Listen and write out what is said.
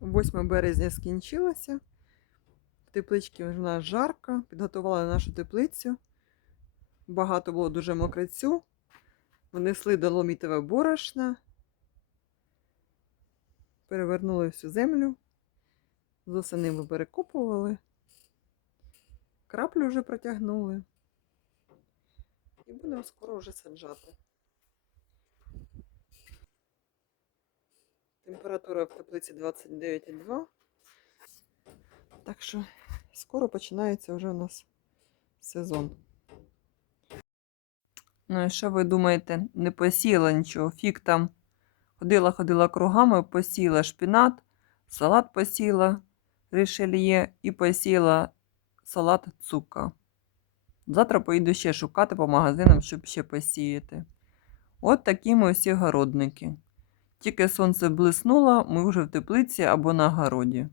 8 березня скінчилося. В тепличці в нас жарко. Підготували нашу теплицю. Багато було дуже мокрицю. Внесли доломітове борошно. Перевернули всю землю. З осени ми перекопували. Краплю вже протягнули. І будемо скоро вже саджати. Температура в теплиці 29,2. Так що скоро починається вже у нас сезон. Ну і що ви думаєте, не посіяла нічого? Фік там ходила кругами, посіяла шпинат, салат посіяла ришельє і посіяла салат цука. Завтра поїду ще шукати по магазинам, щоб ще посіяти. От такі ми всі городники. Тільки сонце блиснуло, ми вже в теплиці або на городі.